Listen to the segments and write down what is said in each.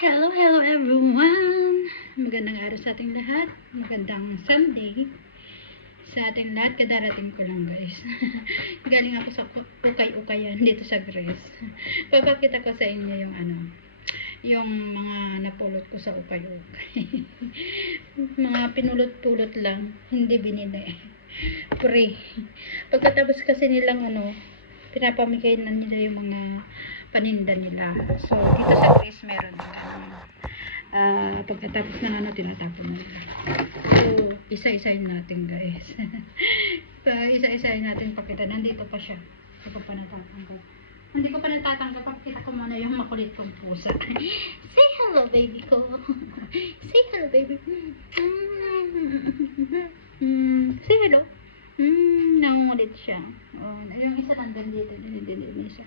Hello, hello everyone! Magandang araw sa ating lahat. Magandang Sunday sa ating lahat. Kadarating ko lang guys. Galing ako sa ukay-ukayan dito sa Grace. Papakita ko sa inyo yung mga napulot ko sa ukay-ukay. Mga pinulot-pulot lang, hindi binili. Free. Pagkatapos kasi nilang pinapamigay na nila yung mga paninda nila. So, dito sa Grace meron pagkatapos ng tinatapon nila. So, isa-isahin natin guys. Isa-isahin natin pakita. Nandito pa siya. Hindi ko pa natatanggal. Hindi ko pa natatanggap. Pakita ko muna yung makulit kong pusa. Say hello baby ko. Say hello baby. Say hello. Nangungulit siya. Yung isa nandun dito. Yung isa.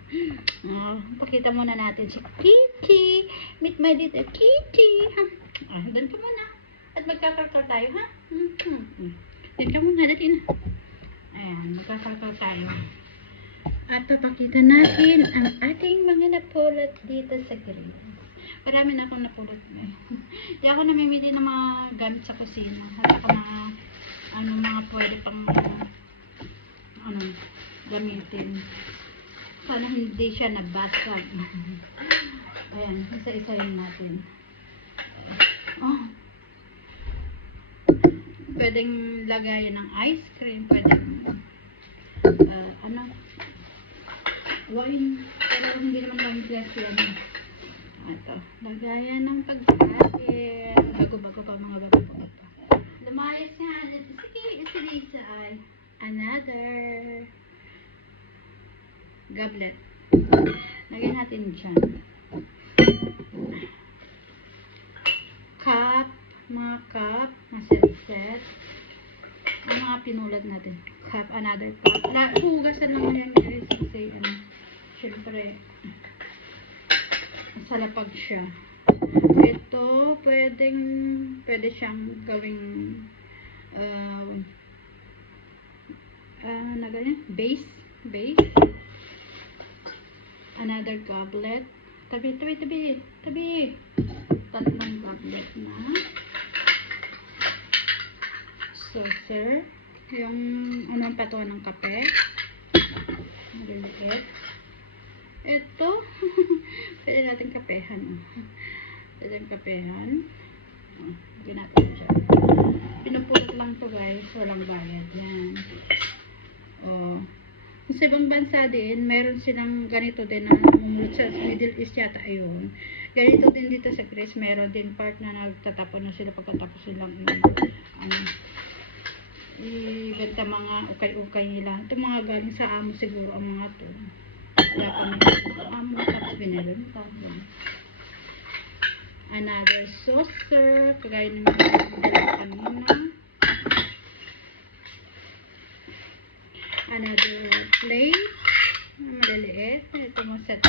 Pakita muna natin si Kitty. Meet my little Kitty. Doon ka muna. At magkakalkal tayo, ha? Doon ka muna. Dati na. Ayan, magkakalkal tayo. At papakita natin ang ating mga napulot dito sa green. Marami na akong napulot. Di ako namimili ng mga gamit sa kusina. At ako mga pwede pang gamitin. Sana hindi siya nabasag. Ayan, isa-isahin natin. Pwedeng lagayan ng ice cream, pwedeng wine, pero hindi naman wine glass yan. Ito, lagayan ng pagkain. Bago-bago pa mga bago pa. Lumayas nga. Sige, si Lisa ay another goblet. Lagyan natin dyan. Cup, mga set. Ang mga pinulad natin. Cup, another cup. Hugasan lang yan guys. Kasi syempre salapag siya. Ito, pwede siyang gawing base. Another goblet. Tabi. Tatlong goblet na. Saucer. Yung patuan ng kape. Maliliit. Ito. Pwede natin kapehan. Ginatan siya. Pinupulot lang to guys. Walang bayad. Yan. Sa ibang bansa din, meron silang ganito din na namumulot sa Middle East yata ayun. Ganito din dito sa Greece, meron din part na nagtatapon na sila pagkatapos silang ibenta mga ukay-ukay nila. Ito mga galing sa amo siguro ang mga to. Wala kami amo tapos binibenta. Another saucer, kagaya ng kanina. Another plate na maliliit. Ito mo set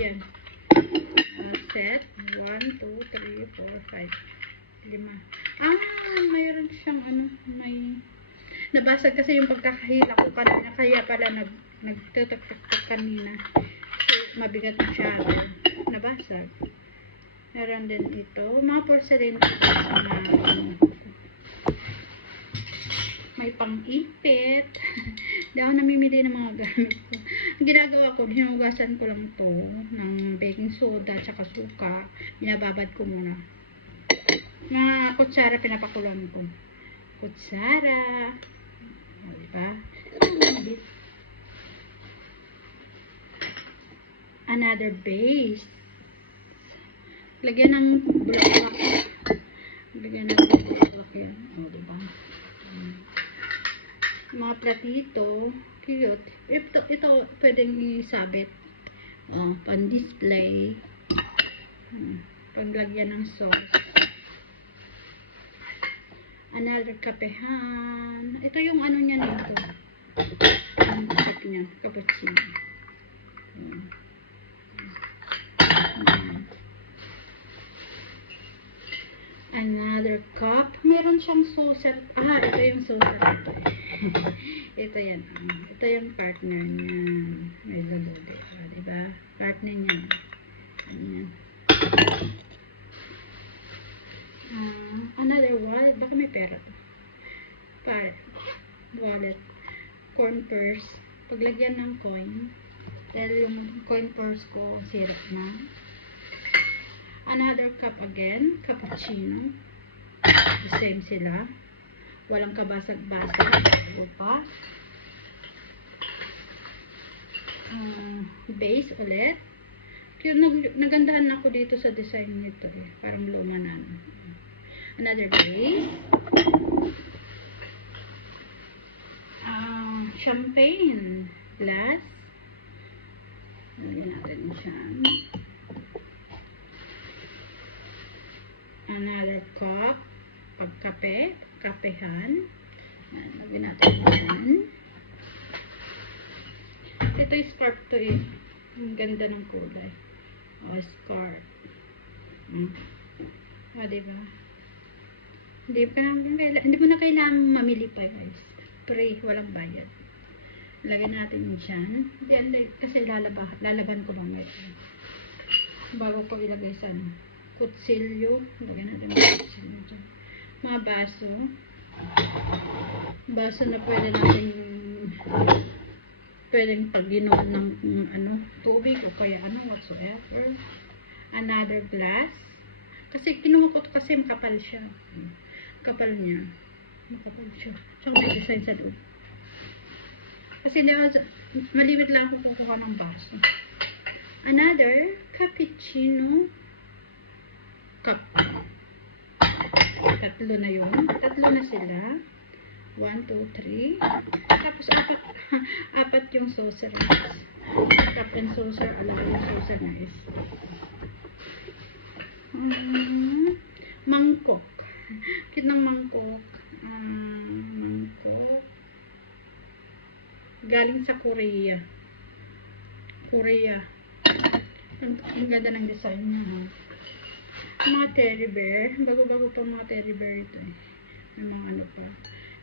yan. Set 1, 2, 3, 4, 5, 5. Mayroon siyang may nabasag kasi yung pagkakahila ko kanina, kaya pala nagtutok-tok kanina. So, mabigat na siya. Nabasag. Meron din ito. Mga porcelain na may pang-ipit. Hindi ako namimili ng mga gamit ko. Ang ginagawa ko, hinugasan ko lang to ng baking soda at saka suka. Binababad ko muna. Mga kutsara, pinapakulan ko. Kutsara. Diba? Another base. Lagyan ng bulaklak. Yan. Diba? Mga platito, cute. Ito pwedeng isabit. Pan-display. Paglagyan ng sauce. Another kapehan. Ito yung niya nito. Ang cup niya, cappuccino. Another cup. Meron siyang saucer. Ito yung saucer. Ito yan. Ito yung partner niya. May lulubi. Diba? Partner niya. Ayan. Another wallet. Baka may pera to. Wallet. Coin purse. Paglagyan ng coin. Dahil yung coin purse ko, sirap na. Another cup again. Cappuccino. The same sila. Walang kabasag-basag. Bago pa. Base ulit. Kaya nagandahan ako dito sa design nito eh. Parang luma na. Another base. Champagne glass. Lagyan natin siya. Another cup. Pagkape. Kapehan. Lagyan natin yan. Ito yung scarf to eh. Ang ganda ng kulay. Scarf. Diba? Hindi mo na kailangan mamili pa guys. Free, walang bayad. Lagyan natin dyan. Kasi lalaban ko mamaya. Bago ko ilagay sa kutsilyo. Lagyan natin mga kutsilyo dyan. Mga baso. Baso na pwedeng pag-inuman ng tubig o kaya whatsoever. Another glass. Kasi kinuha ko kasi makapal siya. Kapal niya. Makapal siya. Tsaka may design sa loob. Kasi malimit lang ako kukuha ng baso. Another cappuccino cup. Tatlo na yun. Tatlo na sila. 1, 2, 3. Tapos apat yung saucer. Cup and saucer. Alam yung saucer na is. Mangkok. Kitang mangkok. Mangkok. Galing sa Korea. Ang ganda ng design niya. Mga teddy bear. Bago-bago pa mga teddy bear ito eh. May mga pa.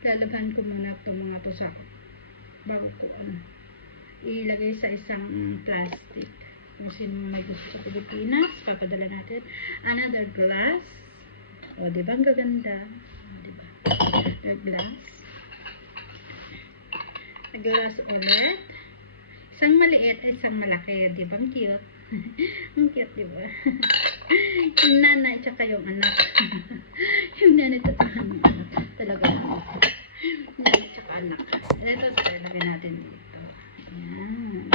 Lalabhan ko muna itong mga to sa bago ko ilagay sa isang plastic. Kung sino may gusto sa Pilipinas, papadala natin. Another glass. O, diba? Ang gaganda. Diba? Another glass. Glass ulit. Isang maliit at isang malaki. Diba? Ang cute. Ang cute, diba? Yung nanay tsaka yung anak. Yung nanay tsaka yung anak. Talaga. Nanay tsaka anak. Ito, lagay natin dito. Ayan.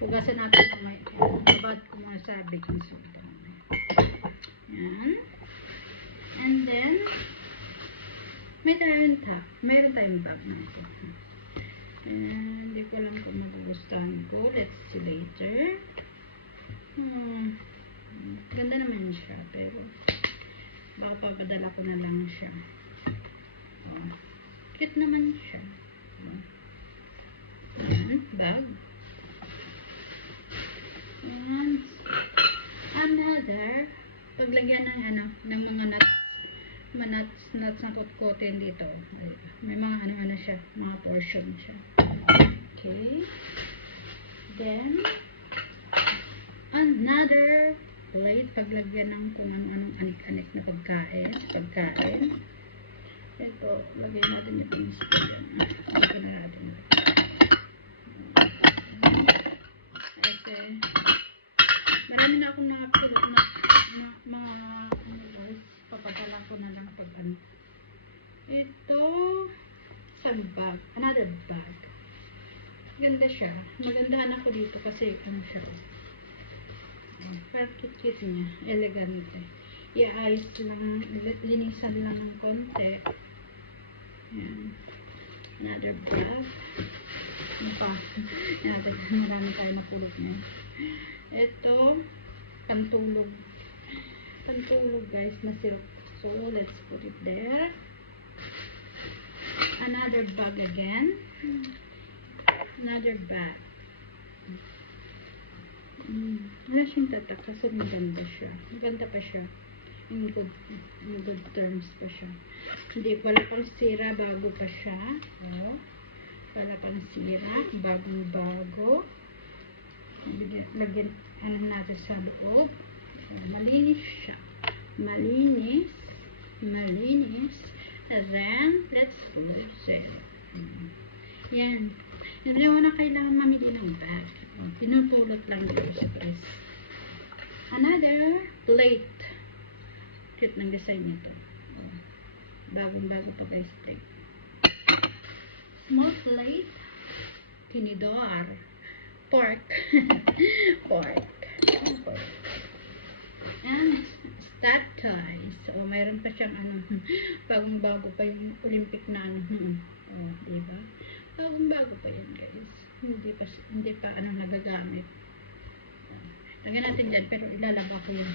Hugasan natin mamaya. Babad ko muna sa baking soda. Ayan. And then, meron tayong bag na ito. And, hindi ko alam kung magugustuhan ko. Let's see later. Ganda naman siya, pero baka papadala ko na lang siya. Cute naman siya. Ayan, bag. And another, paglagyan ng mga nuts na kotkotin dito. May mga siya, mga portion siya. Okay. Then, another plate, paglagyan ng kung anong anik-anik na pagkain. Ito, lagyan natin yung pinisip yan. Ito na natin. Kasi, marami na akong mga kulot na mga guys, papadala ko na lang pag Ito, isang bag. Another bag. Ganda siya. Magandahan ako dito kasi siya. Pero cute niya. Elegante. I-ayos lang, linisan lang ng konti. Ayan. Another bag. Ano pa? Marami tayo napulot niya. Ito, pantulog. Pantulog guys, masirap. So, let's put it there. Another bag again. Another bag. Wala siyang tatak kasi maganda siya. Maganda pa siya. In good terms pa siya. Hindi, wala pang sira, bago pa siya. Wala pang sira, bagong-bago. lagyan, ano natin sa loob. Malinis siya. Malinis. And then, let's close it. Yan. Hindi mo na kailangan mamili ng bag. Pinupulot lang dito sa press. Another plate. Cute ng design nito. Bagong-bago pa guys. Plate. Small plate. Tinidor. Pork. Pork. And stat toys. So, mayroon pa siyang bagong-bago pa yung Olympic na diba? Bagong-bago pa yan guys. Hindi pa nagagamit. Lagyan natin dyan, pero ilalaba ko yun.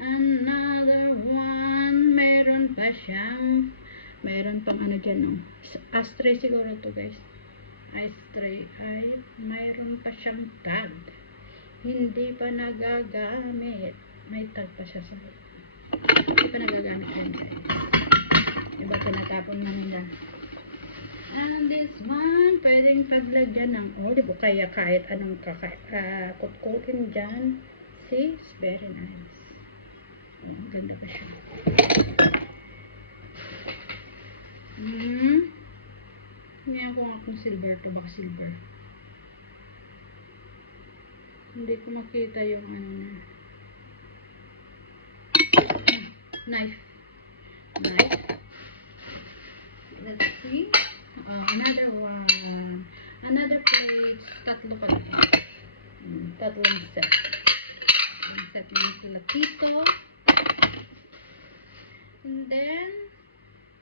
Another one. Meron pang dyan, ashtray siguro to guys. Ashtray ay mayroon pa siyang tag. Hindi pa nagagamit. May tag pa siya sa loob. Hindi pa nagagamit yan guys. Iba tinatapon na nila. And this one, pwedeng paglagyan ng olive o kaya kahit anong kutkutin dyan. See? It's very nice. Ganda pa siya. Ngayon ko nga kung silver to. Baka silver. Hindi ko makita yung knife. Let's see. Another one. Another plate. Tatlo pa lang. Tatlong set. Ang set yung platito. And then,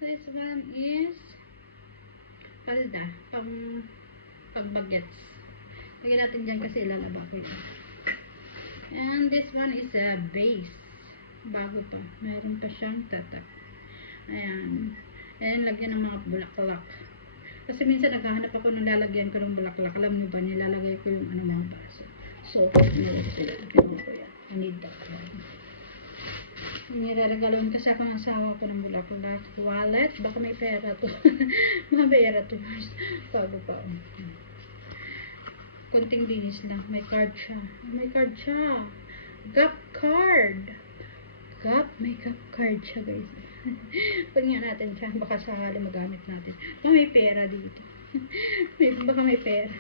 this one is palda. Pang bagets. Lagyan natin dyan kasi ilalaba ko yun. And this one is a base. Bago pa. Mayroon pa siyang tatak. Ayan. Ayan, lagyan ng mga bulaklak. Kasi minsan naghahanap ako ng lalagyan ko ng bulaklak. Alam nyo ba, nilalagay ko yung mga baso. So, nilalagay ko yan. I need that. Niraragalan kasi ako ng asawa ko ng bulaklak. Wallet. Baka may pera to. May pera to. Bago pa. Konting linis lang. May card siya. Gap card. May gap card siya guys. Pag nga natin siya. Baka sakali magamit natin. May pera dito. Baka may pera.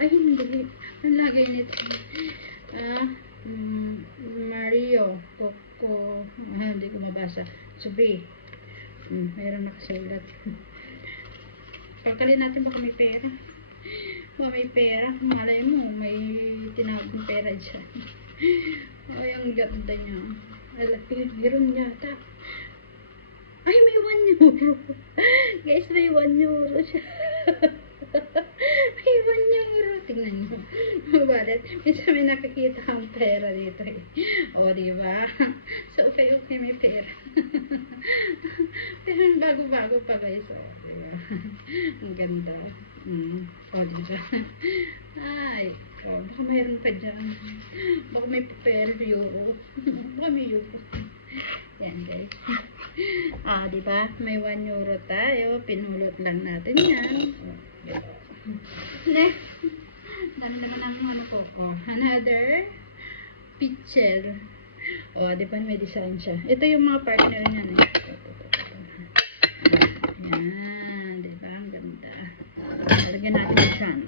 Ay hindi. Ang lagay nito. Mario. Coco. Hindi ko mabasa. Subi. Mayroon nakasulat. Pagkalin natin baka may pera. May pera. Malay mo, may tinawag ng pera dyan. Ay, ang ganda niya. Meron yata. Ay, may 1 euro. Guys, may 1 euro siya. May 1 euro. Tingnan nyo. Mabalat. Minsan may nakakita ang pera dito eh. O, diba? So, okay, may pera. Pero bago-bago pa guys. O, diba? Ang ganda. O, diba? Ay, baka mayroon pa dyan. Baka may papel, euro. Baka may euro. Yan guys. Diba? May 1 euro tayo. Pinulot lang natin yan. Next. Dami naman ang ko. Another picture. Diba may design siya. Ito yung mga partner niyan eh. Yan. Diba? Ang ganda. Lagyan natin dyan.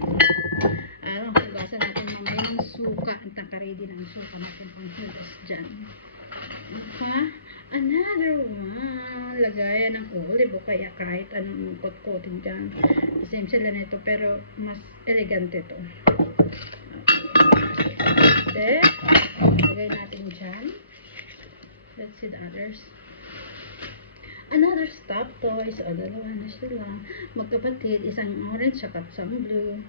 Hugasan natin mamaya ng suka. Ang tangka-ready ng suka natin pang hugas dyan. Another one. Lagayan ng olive o kaya kahit anong kot-kotin dyan. Same sila nito pero mas elegante to. Okay. Lagay natin dyan. Let's see the others. Another stuffed toys. Dalawa na sila. Magkapatid. Isang orange at isang blue.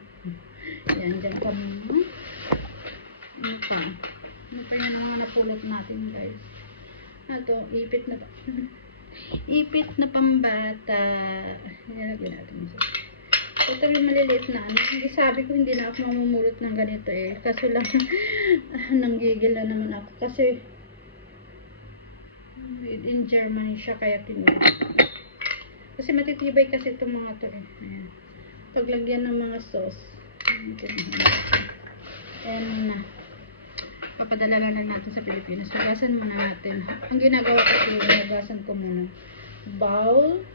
Yan, dyan pa muna. Ano pa? Ano pa yung mga napulot natin guys? Ito, ipit na pa. Ipit na pambata. Nilagyan natin ito. Ito yung maliliit na ano. Hindi sabi ko hindi na ako mamumulot ng ganito eh. Kaso lang nanggigil na naman ako. Kasi in Germany siya kaya pinulot. Kasi matitibay kasi itong mga to eh. Ayan. paglagyan ng mga sauce. And papadala lang natin sa Pilipinas. Hugasan muna natin. Ang ginagawa ko, hugasan ko muna. Bowl.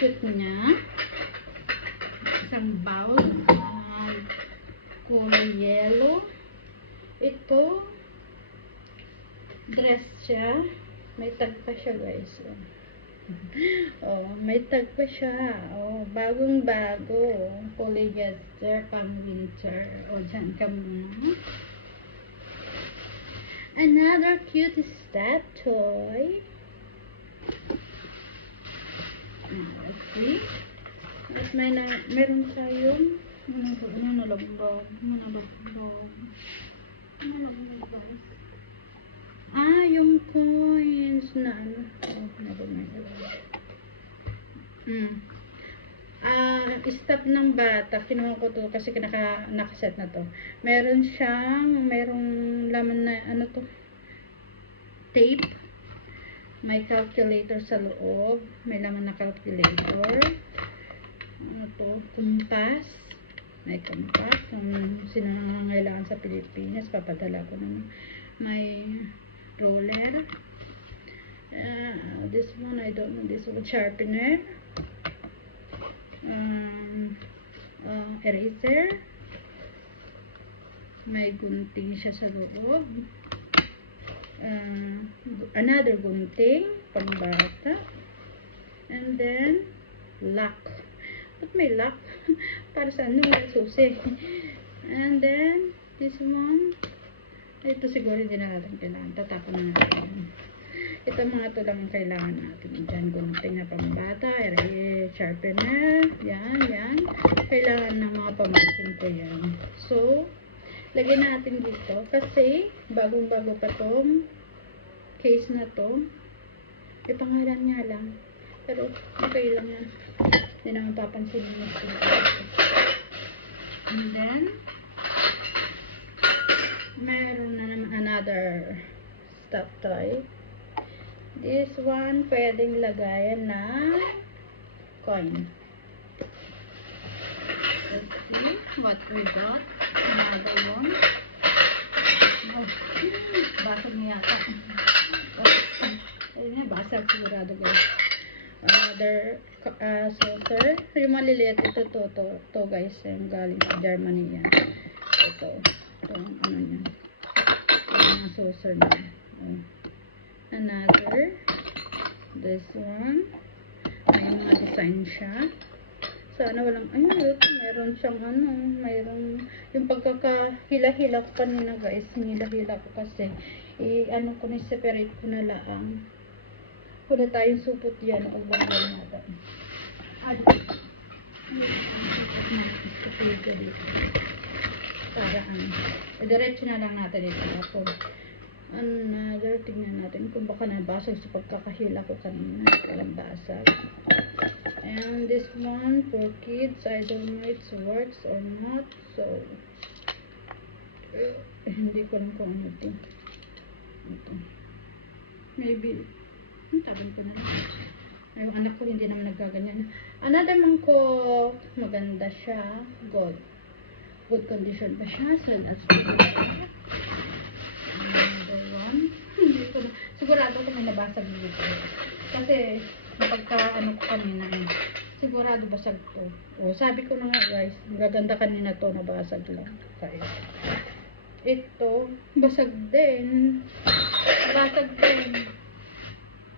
Shoot niya. Isang bowl. Kulay yellow. Ito. Dress siya. May tag pa siya, guys. Oh, may tag pa siya. Oh, bagong-bago. Polyester pang winter. O, dyan ka muna. Another cute step toy. Let's see. At meron tayong nalaglag, guys. Yung coins na step ng bata. Kinuha ko to kasi nakaset na to. Merong laman na tape. May calculator sa loob. May laman na calculator. Kumpas. May kumpas. Sino nangangailangan sa Pilipinas, papadala ko naman. May roller. This one, I don't know. This one, sharpener. Eraser. May gunting siya sa loob. Another gunting pang bata. And then lock. Ba't may lock? Para sa susi. And then this one, ito siguro hindi na natin kailangan. Tatapon na natin. Ito mga ito lang ang kailangan natin. Diyan, gunting na pambata, sharpener, yan. Kailangan ng mga pamangkin ko yan. So, lagyan natin dito. Kasi, bagong-bago pa tong case na to. Pangalan nga lang. Pero, okay lang yan. Hindi naman papansin mo. And then, meron na naman another stuff toy. This one, pwedeng lagayan na coin. Let's see what we got. Another one. Oh, basag niya yata. Ayun nga, basag sigurado, guys. Another saucer. Yung maliliit, ito to guys, yung galing sa Germany yan. Ito ano niya. Yung saucer na. Another. This one. May mga design siya. Sana walang, meron siyang mayroong, yung pagkakahila-hila ko kanina, guys, nila-hila ko kasi, ko na, separate ko na lang. Wala tayong supot yan, pagbanggal natin. Para diretso na lang natin ito ako. Another, tingnan natin kung baka nabasag sa pagkakahila ko kanina. Walang basag. And this one for kids, I don't know if it works or not. So, hindi ko lang kung ano ito. Maybe, tabi ko na lang. Yung anak ko hindi naman nagaganyan. Another mangkok, maganda siya. Good condition pa siya. So, that's good. Another one. Hindi ko na. Sigurado ko may nabasag dito. Kasi, ko kanina sigurado basag to. Sabi ko na nga, guys, gaganda kanina to, nabasag lang. Kaya, ito, basag din.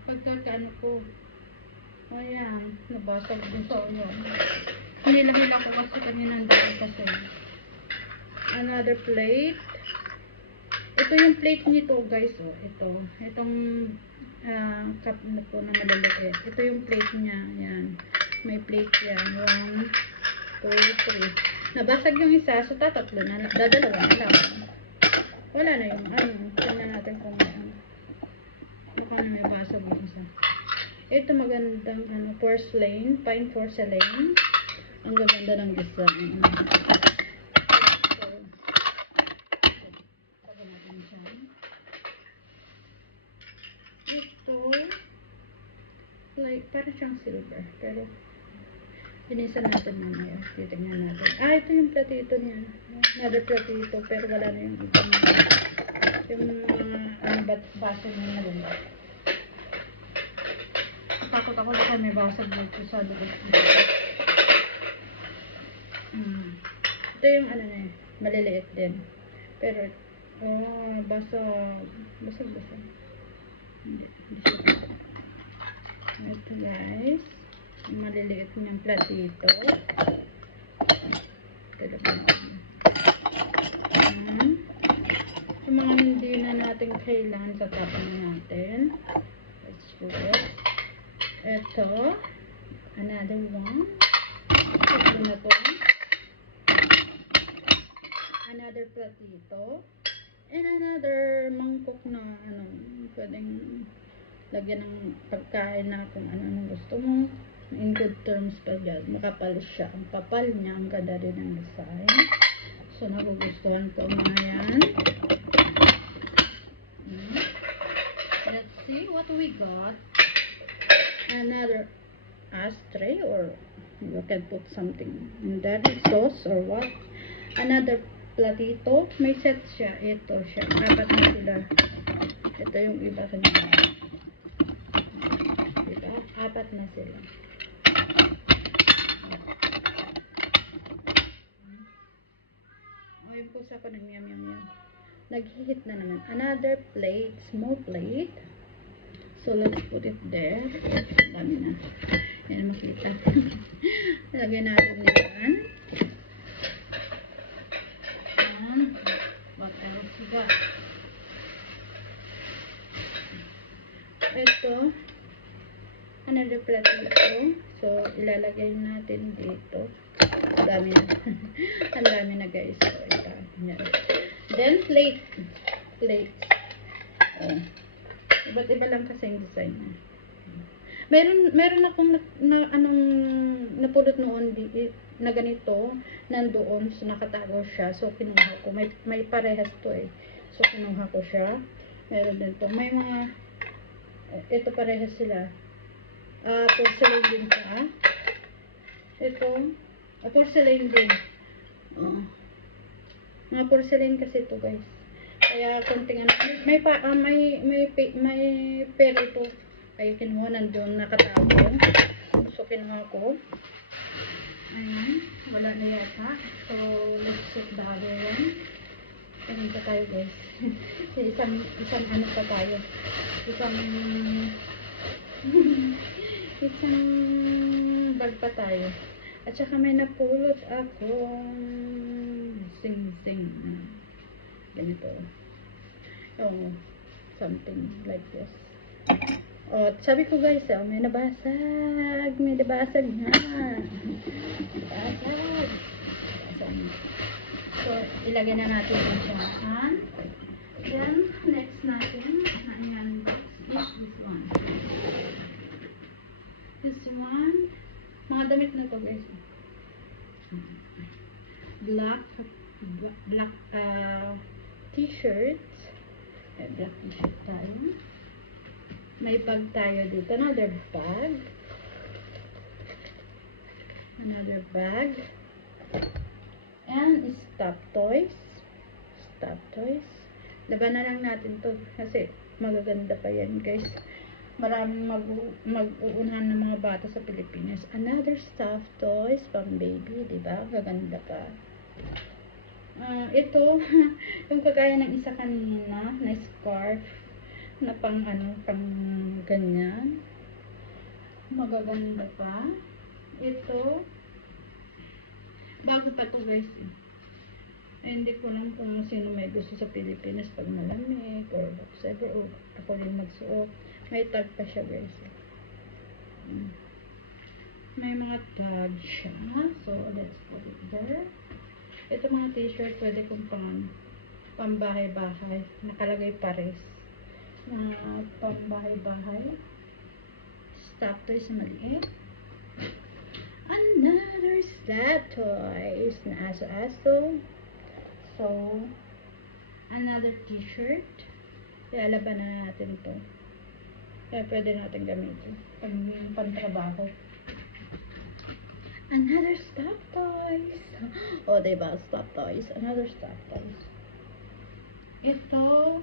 Pagkakaano ko. Ayan, nabasag din sa yun. Nilahila ko kasi kanina dahil kasi. Another plate. Ito yung plate nito, guys. Itong cup na po na malaliit. Ito yung plate niya. Yan. May plate yan. 1, 2, 3. Nabasag yung isa. So, tatlo na. Dadalawa na lang. Wala na yung tingnan natin kung baka na may basag yung isa. Ito magandang porcelain. Fine porcelain. Ang gaganda ng design. Ito, like, parang siyang silver, pero Linisan natin mamaya. Titignan natin. Ah, ito yung platito niya. Another platito, pero wala na yung ibang yung ano ba, basa niya na rin. Takot ako baka may basag dito sa loob. Ito yung ano na yun, maliliit din. Pero, basa. Hindi siya. Ito guys, maliliit niyang platito. Yung mga hindi na natin kailangan sa tapon natin. Let's put it. Ito, another one. Ito na to. Another platito. And another mangkok na ano, pwedeng lagyan ng pagkain na kung ano gusto mo. In good terms pa dyan. Makapal siya. Ang kapal niya. Ang ganda rin ng design. So, nagugustuhan ko mga yan. Let's see what we got. Another ashtray, or you can put something in there. Sauce or what. Another platito. May set siya. Ito siya. Apat na sila. Ito yung iba kanina. Diba? Apat na sila. O, yung pusa ko nag-yum. Nag-hit na naman. Another plate. Small plate. So, let's put it there. Dami na. Yan, makita. Lagyan natin yan. What else we got? Ito. Another plate ito. So, ilalagay natin dito. Ang dami na. Ang dami na guys. So, ito. Yan. Then, plate. Plates. Oh. Iba't iba lang kasi yung design. Meron akong anong napulot noon na ganito, nandoon, so nakatago siya, so kinuha ko. May parehas to eh. So kinuha ko siya. Meron din to. May mga, ito parehas sila. Porcelain din siya. Ito, porcelain din. Mga porcelain kasi ito guys. Kaya konting ano, may pair ito. Kaya kinuha nandun nakatago. So kinuha ko. Ayan, wala na yata. So let's check the other one. Ayan pa tayo guys. isang ano pa tayo. Isang bag pa tayo. At saka may napulot akong sing-sing. Ganito. Oh, something like this. Oh, sabi ko guys, may nabasag na. Nabasag. So, ilagay na natin yung dyan. Then, next natin, ayan, box is this one. This one, mga damit na to guys. Black t-shirts. Black t-shirt tayo. May bag tayo dito. Another bag. And stuffed toys. Laban na lang natin to. Kasi magaganda pa yan guys. Maraming mag-uunahan ng mga bata sa Pilipinas. Another stuffed toys pang baby. Diba? Gaganda pa. Ito, yung kagaya ng isa kanina na scarf na pang ganyan. Magaganda pa. Ito, bago pa to guys. Hindi ko lang kung sino may gusto sa Pilipinas pag malamig or whatever, o ako rin magsuot. May tag pa siya guys. May mga tag siya. So, let's put it there. Ito mga t-shirt, pwede kong pambahay-bahay. Nakalagay pares. Pambahay-bahay. Stuffed toys na maliit. Another stuffed toys na aso-aso. So, another t-shirt. Ialaban na natin to. Kaya pwede natin gamitin pag pantrabaho. Another stuffed toys. O, diba? Stuffed toys. Another stuffed toys. Ito,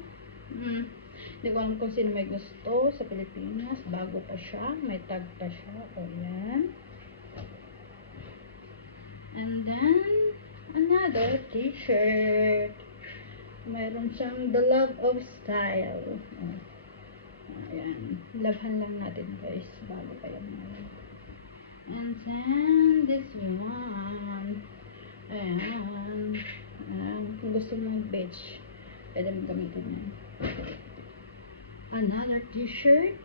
hindi ko alam kung sino may gusto sa Pilipinas. Bago pa siya. May tag pa siya. O, yan. And then, another t-shirt. Mayroon siyang The Love of Style. O, ayan. Labhan lang natin, guys. Bago pa yan. And then, this one. Ayan. Kung gusto mo mag-beach, pwede mo gamitin yan. Another t-shirt.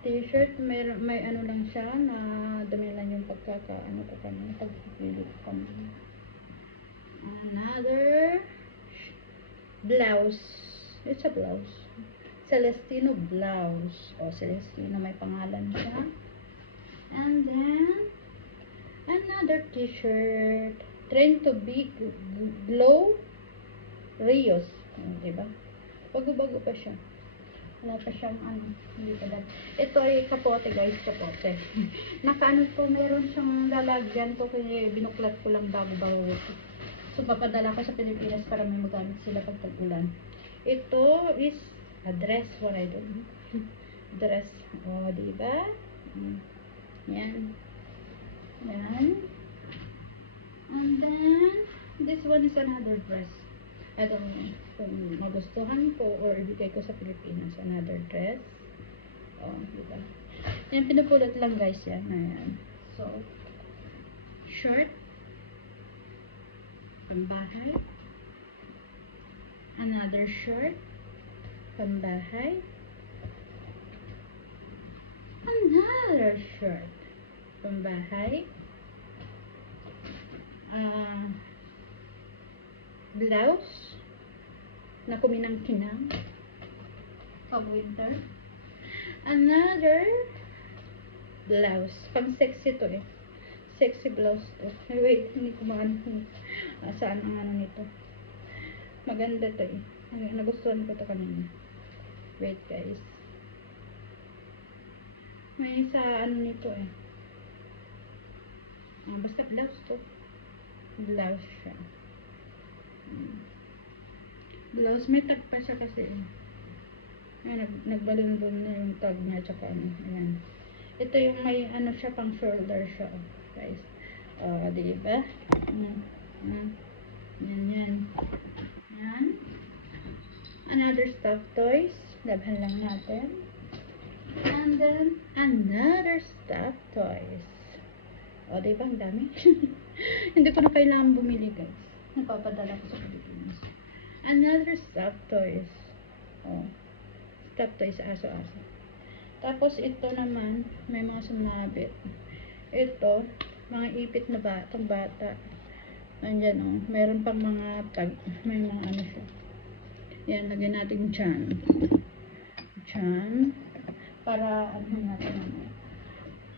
T-shirt, may ano lang siya na dumi lang yung pagpipili ko. Another blouse. It's a blouse. Celestino blouse. O, Celestino, may pangalan siya. And then, another t-shirt. Train to be glow Rios. Diba? Bago-bago pa siya. Wala pa siyang hindi pa dahil. Ito ay kapote, guys, kapote. Nakaano to, meron siyang lalagyan to kaya binuklat ko lang bago-bago. So, papadala ko sa Pilipinas para may magamit sila pag tag-ulan. Ito is a dress, what I do. Dress. O, diba? Yan. Yan. And then, this one is another dress. I don't know kung magustuhan ko or ibigay ko sa Pilipinas. Another dress. Oh, diba? Yan, pinupulot lang, guys, yan. Ayan. So, shirt. Pambahay. Another shirt. Pambahay. Another shirt. Pambahay. Blouse na kuminang-kinang pag winter. Another blouse. Pang sexy to eh. Sexy blouse to. Ay, wait, hindi ko maano saan ang ano nito. Maganda to eh. Nagustuhan ko to kanina. Wait, guys. May sa ano nito eh. Basta blouse to. Blouse siya. Blouse, may tag pa siya kasi. Ayan, nagbalon-balon na yung tag niya, tsaka ano, ayan. Ito yung may ano siya, pang shoulder siya, guys. Diba? Yan. Another stuffed toys. Labhan lang natin. And then, another stuffed toys. Diba? Ang dami. Hindi ko na kailangan bumili, guys. Napapadala ko sa Pilipinas. Another stuffed toys. Stuffed toys, aso-aso. Tapos, ito naman, may mga sumabit. Ito, mga ipit na bata. Nandyan, meron pang mga tag. May mga ano siya. Yan, lagyan natin Chan. Para, natin,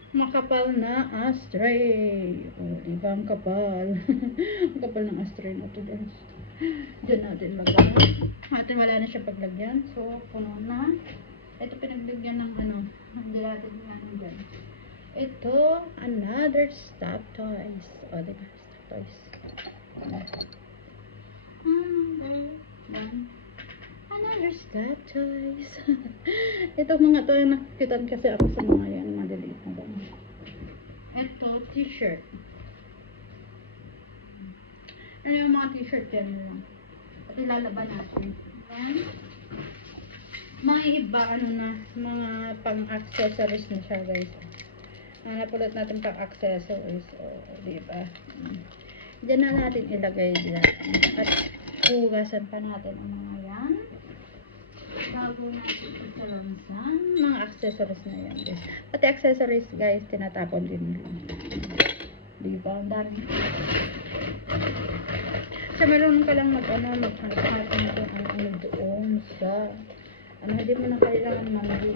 makapal na ashtray. Diba ang kapal? Ang kapal ng ashtray na ito, guys. Diyan natin lagyan. Wala na siya paglagyan. So, puno na. Ito pinagbigyan ng hindi natin dyan. Ito, another stuffed toys. Diba? Stuffed toys. Another stuffed toys. Ito mga to, nakikitan kasi ako sa mga yan. Madaliit na ganun. Ito, t-shirt. Ano yung mga t-shirt yan lang? At ilalaban natin. Yan. Mga iba, mga pang-accessories na siya, guys. Napulot natin pang-accessories. Diba? Diyan na natin ilagay dyan. At hugasan pa natin ang mga yan. Bago natin isalansan. Mga accessories na yan, guys. Pati accessories, guys, tinatapon din nila. Diba? Ang dami. So, meron ka lang maghanap doon sa hindi mo na kailangan mamali.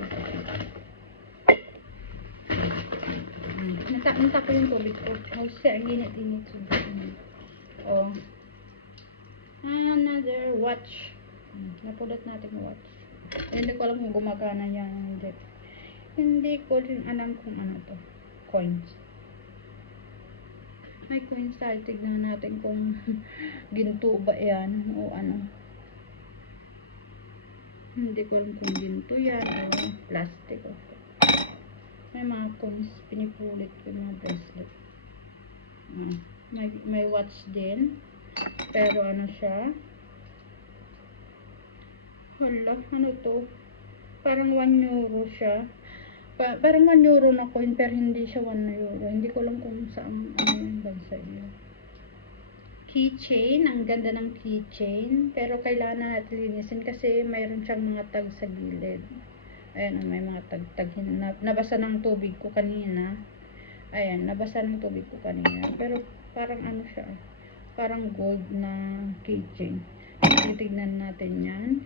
Nata ko yung tubig ko. Kasi ang init-init. Another watch. Napulot natin watch. Hindi ko alam kung gumagana yan. Hindi ko rin alam kung ano to. Coins. May coins tayo. Tignan natin kung ginto ba yan o ano. Hindi ko alam kung ginto yan o plastic. May mga coins. Pinipulit ko yung mga bracelet. May watch din. Pero ano siya? Hala, ano to? Parang 1 euro siya. Parang 1 euro na coin pero hindi siya 1 euro. Hindi ko lang kung saan ano yung bansa yun. Keychain. Ang ganda ng keychain. Pero kailangan na natin linisin kasi mayroon siyang mga tag sa gilid. Ayan, may mga tag-tag. Nabasa ng tubig ko kanina. Ayan, nabasa ng tubig ko kanina. Pero parang ano siya. Parang gold na keychain. Titignan natin yan.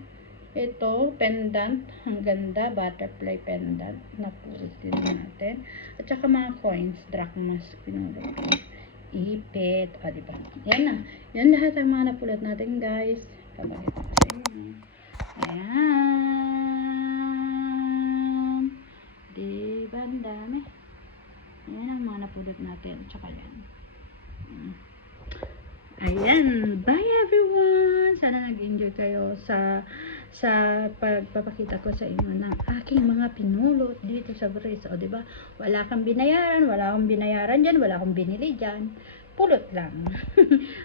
Ito, pendant. Ang ganda. Butterfly pendant. Napulot din natin. At saka mga coins. Drachmas. Pinulot ko. Ipit. O, diba? Yan na. Yan lahat ang mga napulot natin, guys. Papakita ko sa inyo. Ayan. Diba? Ang dami. Ayan ang mga napulot natin. Tsaka yan. Ayan. Bye everyone! Sana nag-enjoy kayo sa pagpapakita ko sa inyo ng aking mga pinulot dito sa Greece. O, diba? Wala kang binayaran. Wala akong binayaran dyan. Wala akong binili dyan. Pulot lang.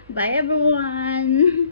Bye everyone!